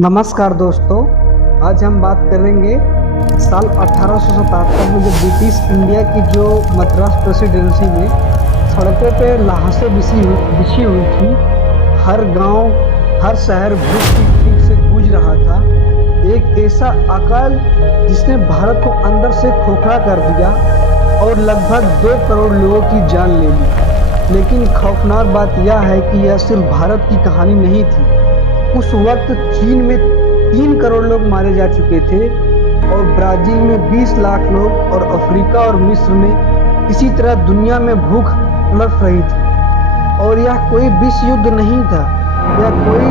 नमस्कार दोस्तों। आज हम बात करेंगे साल 1877 में जब ब्रिटिश इंडिया की जो मद्रास प्रेसिडेंसी में सड़कों पे लाशें बिछी हुई थी। हर गांव, हर शहर भूख की भीख से जूझ रहा था। एक ऐसा अकाल जिसने भारत को अंदर से खोखला कर दिया और लगभग 2 करोड़ लोगों की जान ले ली। लेकिन खौफनाक बात यह है कि यह सिर्फ भारत की कहानी नहीं थी। उस वक्त चीन में 3 करोड़ लोग मारे जा चुके थे और ब्राज़ील में 20 लाख लोग और अफ्रीका और मिस्र में इसी तरह दुनिया में भूख तड़प रही थी। और यह कोई विश्व युद्ध नहीं था, यह कोई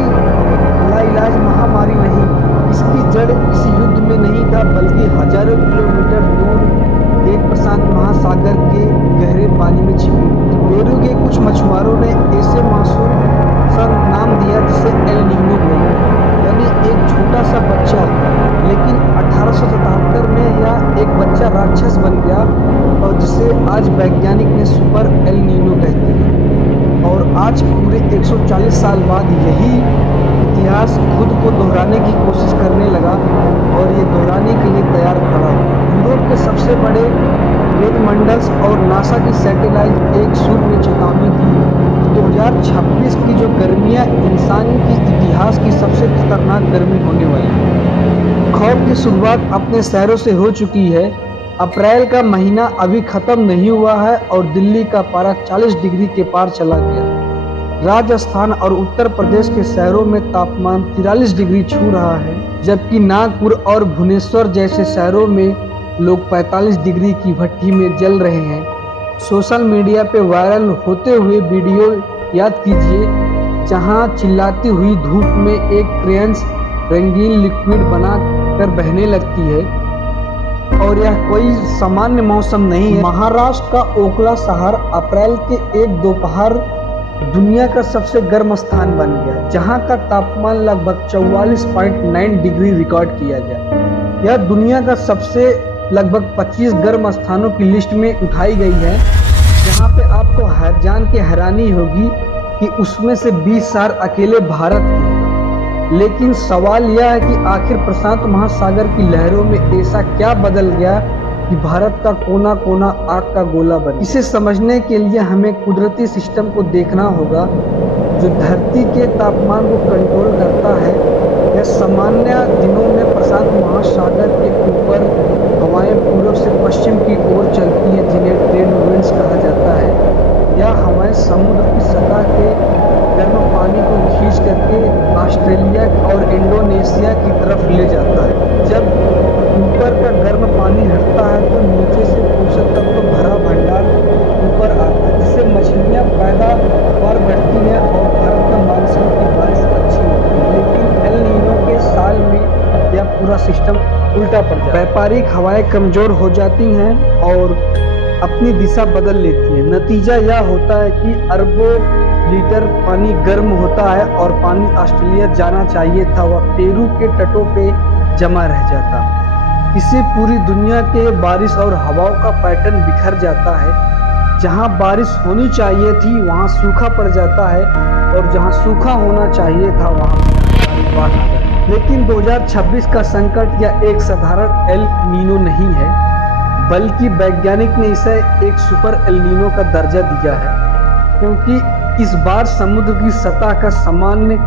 लाइलाज महामारी नहीं। इसकी जड़ किसी युद्ध में नहीं था, बल्कि हजारों किलोमीटर दूर एक प्रशांत महासागर के गहरे पानी में छिपी। पेरू के कुछ मछुआरों ने ऐसे मासूम सा नाम दिया जिसे एल नीनो बोलते हैं, यानी एक छोटा सा बच्चा। लेकिन 1877 में यह एक बच्चा राक्षस बन गया और जिसे आज वैज्ञानिक ने सुपर एल नीनो कहते हैं। और आज पूरे 140 साल बाद यही इतिहास खुद को दोहराने की कोशिश करने लगा और ये दोहराने के लिए तैयार खड़ा हुआ। यूरोप के सबसे बड़े वेदमंडल्स और नासा की सैटेलाइट एक सुर में चेतावनी दी। 2026 की जो गर्मियां इंसान की इतिहास की सबसे खतरनाक गर्मी होने वाली है। खौफ की शुरुआत अपने शहरों से हो चुकी है। अप्रैल का महीना अभी खत्म नहीं हुआ है और दिल्ली का पारा 40 डिग्री के पार चला गया। राजस्थान और उत्तर प्रदेश के शहरों में तापमान 43 डिग्री छू रहा है, जबकि नागपुर और भुवनेश्वर जैसे शहरों में लोग 45 डिग्री की भट्ठी में जल रहे हैं। सोशल मीडिया पे वायरल होते हुए वीडियो याद कीजिए, जहां चिल्लाती हुई धूप में एक क्रेयंस रंगीन लिक्विड बना कर बहने लगती है। और यह कोई सामान्य मौसम नहीं है। महाराष्ट्र का ओखला शहर अप्रैल के एक दोपहर दुनिया का सबसे गर्म स्थान बन गया, जहां का तापमान लगभग 44.9 डिग्री रिकॉर्ड किया गया। यह दुनिया का सबसे लगभग 25 गर्म स्थानों की लिस्ट में उठाई गई है, जहां पे आपको जान के हैरानी होगी कि उसमें से 20 शहर अकेले भारत के हैं। लेकिन सवाल यह है कि आखिर प्रशांत महासागर की लहरों में ऐसा क्या बदल गया कि भारत का कोना कोना आग का गोला बना। इसे समझने के लिए हमें कुदरती सिस्टम को देखना होगा जो धरती के तापमान को कंट्रोल करता है। यह सामान्य दिनों में प्रशांत महासागर के ऊपर हवाएं पूर्व से पश्चिम की ओर चलती हैं, जिन्हें ट्रेड विंड्स कहा जाता है। यह हवाएं समुद्र की सतह के गर्म पानी को खींच करके ऑस्ट्रेलिया और इंडोनेशिया की तरफ ले जाता है। जब ऊपर का गर्म पानी हटता है तो नीचे से पोषक तत्व भरा भंडार ऊपर आता है, जिससे मछलियाँ पैदावार बढ़ती हैं और भारत में मानसून की बारिश अच्छी होती है। लेकिन एल नीनो के साल में यह पूरा सिस्टम उल्टा पड़ जाता है। व्यापारिक हवाएं कमजोर हो जाती हैं और अपनी दिशा बदल लेती हैं। नतीजा यह होता है कि अरबों लीटर पानी गर्म होता है और पानी ऑस्ट्रेलिया जाना चाहिए था वह पेरू के तटों पे जमा रह जाता। इससे पूरी दुनिया के बारिश और हवाओं का पैटर्न बिखर जाता है। जहां बारिश होनी चाहिए थी वहां सूखा पड़ जाता है और जहां सूखा होना चाहिए था वहां बाढ़ आ जाती है। लेकिन 2026 का संकट यह एक साधारण एल नीनो नहीं है, बल्कि वैज्ञानिक ने इसे एक सुपर एल नीनो का दर्जा दिया है, क्योंकि इस बार समुद्र की सतह का सामान्य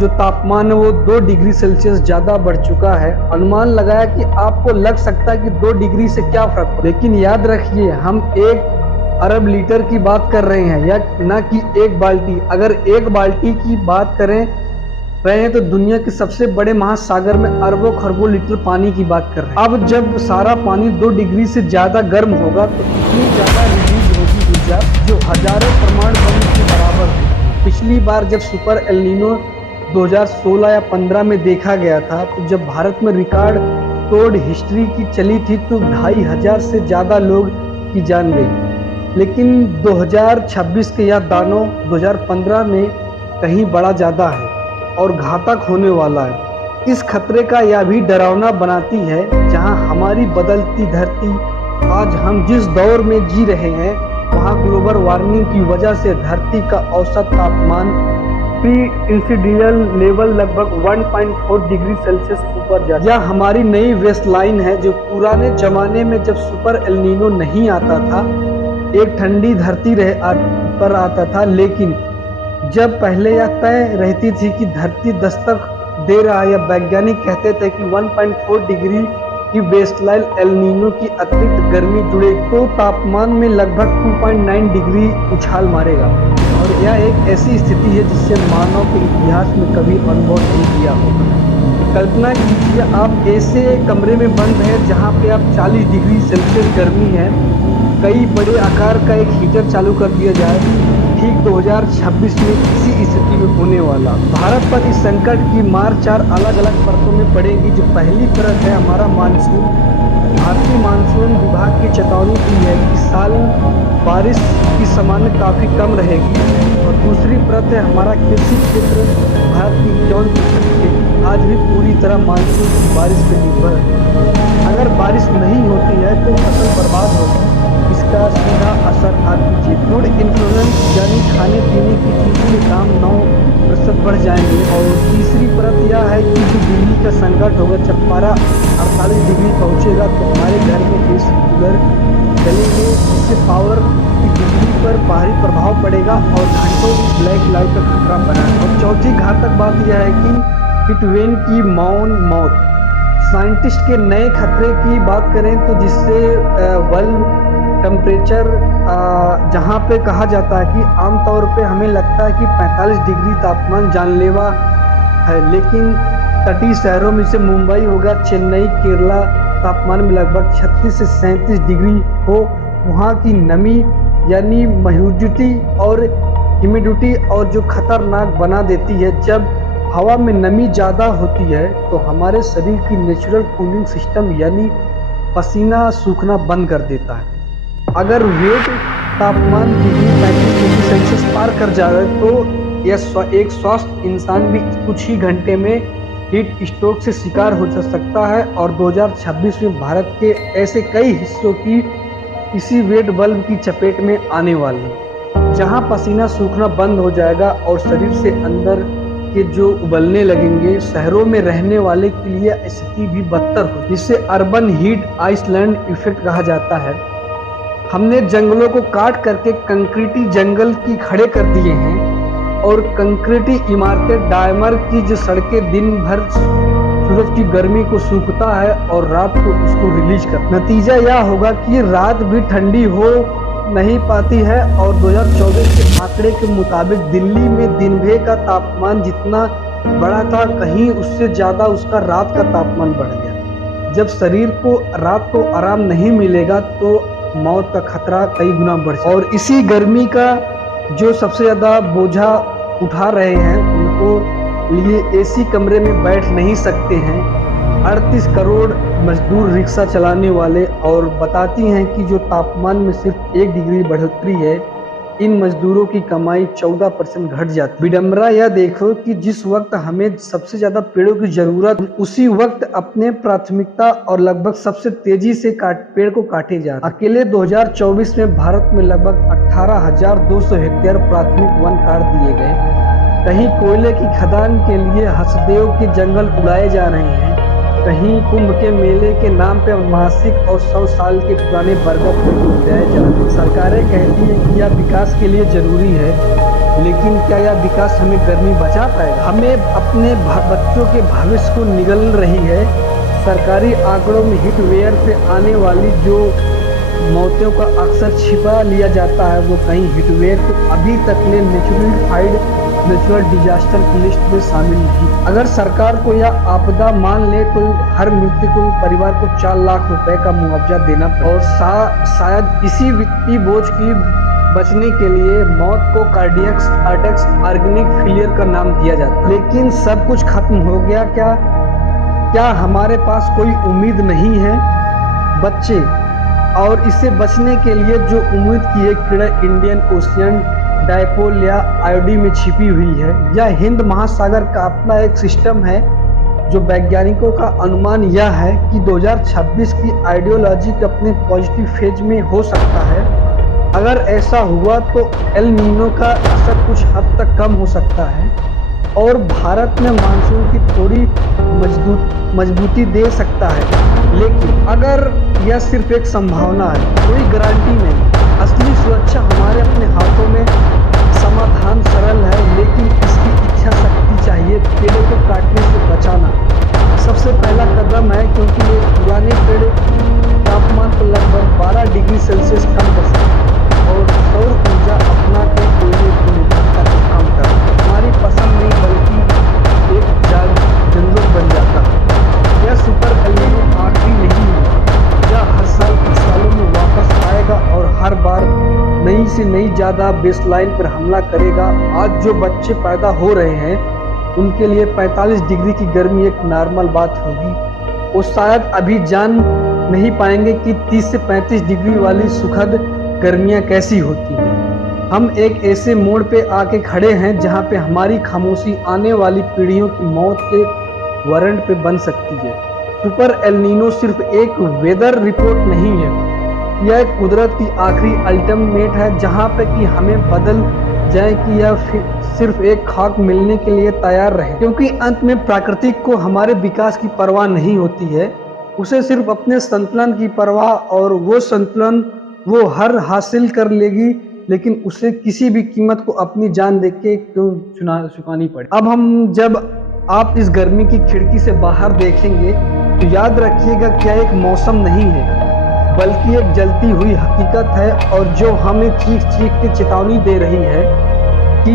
जो तापमान है वो 2 डिग्री सेल्सियस ज़्यादा बढ़ चुका है। अनुमान लगाया कि आपको लग सकता है कि 2 डिग्री से क्या फर्क पड़ता है, लेकिन याद रखिए हम 1 अरब लीटर की बात कर रहे हैं, या ना कि 1 बाल्टी। अगर 1 बाल्टी की बात करें रहे हैं तो दुनिया के सबसे बड़े महासागर में अरबों खरबों लीटर पानी की बात कर रहे हैं। अब जब सारा पानी 2 डिग्री से ज़्यादा गर्म होगा तो इतनी ज़्यादा रिलीज होगी ऊर्जा जो हजारों परमाणु बम के बराबर है। पिछली बार जब सुपर एल नीनो 2016 या 15 में देखा गया था, तो जब भारत में रिकॉर्ड तोड़ हिस्ट्री की चली थी तो 2500 से ज़्यादा लोग की जान गई। लेकिन 2026 के यह दानों 2015 में कहीं बड़ा ज़्यादा है और घातक होने वाला है। इस खतरे का यह भी डरावना बनाती है, जहां हमारी बदलती धरती आज हम जिस दौर में जी रहे हैं वहां ग्लोबल वार्मिंग की वजह से धरती का औसत तापमान प्री इंसिडियल लेवल लगभग 1.4 डिग्री सेल्सियस ऊपर जाता है। यह हमारी नई वेस्ट लाइन है जो पुराने जमाने में जब सुपर एल नीनो नहीं आता था, एक ठंडी धरती पर आता था, लेकिन जब पहले यह तय रहती थी कि धरती दस्तक दे रहा है, या वैज्ञानिक कहते थे कि 1.4 डिग्री की बेसलाइन एल नीनो की अतिरिक्त गर्मी जुड़े तो तापमान में लगभग 2.9 डिग्री उछाल मारेगा। और यह एक ऐसी स्थिति है जिससे मानव के इतिहास में कभी अनुभव नहीं किया होगा। कल्पना कीजिए आप ऐसे कमरे में बंद हैं जहां पे आप 40 डिग्री सेल्सियस गर्मी है, कई बड़े आकार का एक हीटर चालू कर दिया जाए, ठीक 2026 में इसी स्थिति में होने वाला। भारत पर इस संकट की मार 4 अलग अलग परतों में पड़ेगी। जो पहली परत है हमारा मानसून। भारतीय मानसून विभाग की चेतावनी दी है कि साल बारिश की सामान्य काफ़ी कम रहेगी। और दूसरी परत है हमारा कृषि क्षेत्र। भारत की 51% आज भी पूरी तरह मानसून की बारिश पर निर्भर है। अगर बारिश नहीं होती है तो फसल बर्बाद होगी। इसका सीधा असर आपकी फूड इन्फ्लुएंस यानी खाने पीने की चीज़ों के दाम 9% बढ़ जाएंगे। और तीसरी परत यह है कि जो बिजली का संकट होगा, जब पारा 48 डिग्री पहुंचेगा तो हमारे घर में एसी कूलर चलेंगे, जिससे पावर की बिजली पर बाहरी प्रभाव पड़ेगा और घंटों ब्लैक लाइट का खतरा बना है। और चौथी घातक बात यह है कि हीटवेव की मौत। साइंटिस्ट के नए खतरे की बात करें तो जिससे वर्ल्ड टेम्परेचर जहाँ पे कहा जाता है कि आमतौर पे हमें लगता है कि 45 डिग्री तापमान जानलेवा है, लेकिन तटीय शहरों में से मुंबई होगा, चेन्नई, केरला तापमान में लगभग 36 से 37 डिग्री हो। वहाँ की नमी यानी ह्यूमिडिटी और जो खतरनाक बना देती है। जब हवा में नमी ज़्यादा होती है तो हमारे शरीर की नेचुरल कूलिंग सिस्टम यानी पसीना सूखना बंद कर देता है। अगर वेट तापमान 35 डिग्री सेल्सियस पार कर जाए तो यह एक स्वस्थ इंसान भी कुछ ही घंटे में हीट स्ट्रोक से शिकार हो सकता है। और 2026 में भारत के ऐसे कई हिस्सों की इसी वेट बल्ब की चपेट में आने वाली, जहां पसीना सूखना बंद हो जाएगा और शरीर से अंदर के जो उबलने लगेंगे। शहरों में रहने वाले के लिए स्थिति भी बदतर हो, जिसे अर्बन हीट आइसलैंड इफेक्ट कहा जाता है। हमने जंगलों को काट करके कंक्रीटी जंगल की खड़े कर दिए हैं और कंक्रीटी इमारतें डायमर की जो सड़कें दिन भर सूरज की गर्मी को सूखता है और रात को उसको रिलीज कर। नतीजा यह होगा कि रात भी ठंडी हो नहीं पाती है। और 2024 के आंकड़े के मुताबिक दिल्ली में दिन भर का तापमान जितना बढ़ा था, कहीं उससे ज़्यादा उसका रात का तापमान बढ़ गया। जब शरीर को रात को आराम नहीं मिलेगा तो मौत का खतरा कई गुना बढ़ जाएगा। और इसी गर्मी का जो सबसे ज़्यादा बोझा उठा रहे हैं, उनको लिए एसी कमरे में बैठ नहीं सकते हैं 38 करोड़ मजदूर रिक्शा चलाने वाले। और बताती हैं कि जो तापमान में सिर्फ 1 डिग्री बढ़ोतरी है, इन मजदूरों की कमाई 14% घट जाती। विडंबना यह देखो कि जिस वक्त हमें सबसे ज़्यादा पेड़ों की ज़रूरत, उसी वक्त अपने प्राथमिकता और लगभग सबसे तेजी से पेड़ को काटे जा रहे। अकेले 2024 में भारत में लगभग 18,200 हेक्टेयर प्राथमिक वन काट दिए गए। कहीं कोयले की खदान के लिए हसदेव के जंगल उड़ाए जा रहे हैं, कहीं कुंभ के मेले के नाम पे मासिक और 100 साल के पुराने बरगद पेड़ उगाए जा रहे हैं। सरकारें कहती हैं कि यह विकास के लिए जरूरी है, लेकिन क्या यह विकास हमें गर्मी बचा पाएगा? हमें अपने बच्चों के भविष्य को निगल रही है। सरकारी आंकड़ों में हीट वेव से आने वाली जो मौतों का अक्सर छिपा लिया जाता है, वो कहीं हीट वेव को अभी तक नेचुरल डिजास्टर की लिस्ट में शामिल नहीं। अगर सरकार को यह आपदा मान ले तो हर मृतक परिवार को 4 लाख रुपए का मुआवजा देना पड़े। और शायद इसी वित्तीय बोझ की बचने के लिए मौत को कार्डियक अटैक्स ऑर्गेनिक फेलियर का नाम दिया जाता है। लेकिन सब कुछ खत्म हो गया क्या हमारे पास कोई उम्मीद नहीं है बच्चे? और इससे बचने के लिए जो उम्मीद की एक कीड़ा इंडियन ओशियन डायपोल या आईओडी में छिपी हुई है। यह हिंद महासागर का अपना एक सिस्टम है जो वैज्ञानिकों का अनुमान यह है कि 2026 की आइडियोलॉजी के अपने पॉजिटिव फेज में हो सकता है। अगर ऐसा हुआ तो एल नीनो का असर कुछ हद तक कम हो सकता है। और भारत में मानसून की थोड़ी मजबूती दे सकता है, लेकिन अगर यह सिर्फ एक संभावना है, कोई गारंटी नहीं। असली सुरक्षा हमारे अपने हाथों में। समाधान सरल है, लेकिन इसकी इच्छा शक्ति चाहिए। पेड़ों को काटने से बचाना सबसे पहला कदम है, क्योंकि ये पुराने पेड़ तापमान को लगभग 12 डिग्री सेल्सियस कम कर सकते हैं और सौर ऊर्जा अपना के कोयले की निर्भरता को कम कर हमारी पसंद नहीं बल्कि एक जरूरत बन जाता है। यह सुपर एल्निनो आखिरी नहीं है, यह हर साल कुछ सालों में वापस आएगा और हर बार नई से नई ज़्यादा बेसलाइन पर हमला करेगा। आज जो बच्चे पैदा हो रहे हैं उनके लिए 45 डिग्री की गर्मी एक नॉर्मल बात होगी। वो शायद अभी जान नहीं पाएंगे कि 30 से 35 डिग्री वाली सुखद गर्मियां कैसी होती हैं। हम एक ऐसे मोड़ पे आके खड़े हैं जहां पे हमारी खामोशी आने वाली पीढ़ियों की मौत के वारंट पे बन सकती है। सुपर एल्निनो सिर्फ एक वेदर रिपोर्ट नहीं है, यह एक कुदरत की आखिरी अल्टीमेट है, जहां पे कि हमें बदल जाए कि यह सिर्फ एक खाक मिलने के लिए तैयार रहे। क्योंकि अंत में प्राकृतिक को हमारे विकास की परवाह नहीं होती है, उसे सिर्फ अपने संतुलन की परवाह, और वो संतुलन वो हर हासिल कर लेगी, लेकिन उसे किसी भी कीमत को अपनी जान देके क्यों चुकानी पड़े। अब जब आप इस गर्मी की खिड़की से बाहर देखेंगे तो याद रखिएगा क्या एक मौसम नहीं है बल्कि एक जलती हुई हकीकत है, और जो हमें चीख चीख के चेतावनी दे रही है कि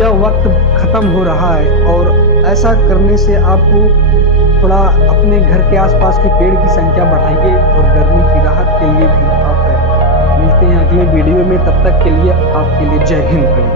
यह वक्त खत्म हो रहा है। और ऐसा करने से आपको थोड़ा अपने घर के आसपास के पेड़ की संख्या बढ़ाइए और गर्मी की राहत के लिए भी आप मिलते हैं अगले वीडियो में। तब तक के लिए आपके लिए जय हिंद।